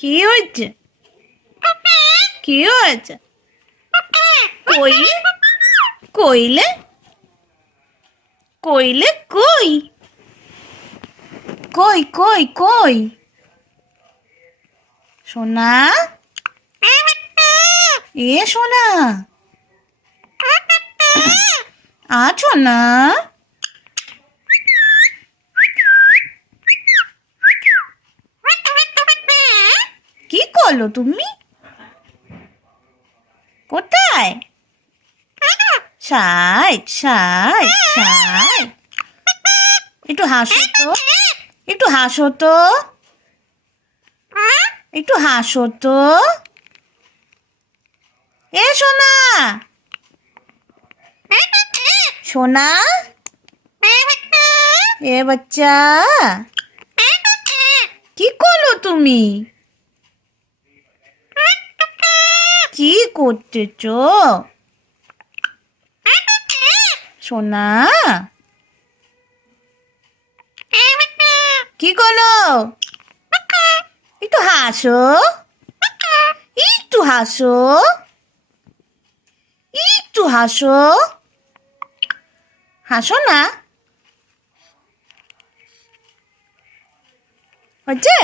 কি হয়েছে? কি হয়েছে? কইলে কইলে কইলে কই কই কই কই সোনা, এ সোনা, আছো না? কি করলো তুমি? কোথায়? সাইড সাইড সাইড, একটু হাসো তো, একটু হাসো তো, একটু হাসো তো। এ সোনা, সোনা, এ বাচ্চা, কি করলো তুমি? কি করতেছ সোনা? কি করলো? একটু হাসো, একটু হাসো, একটু হাসো, হাসো না। হচ্ছে?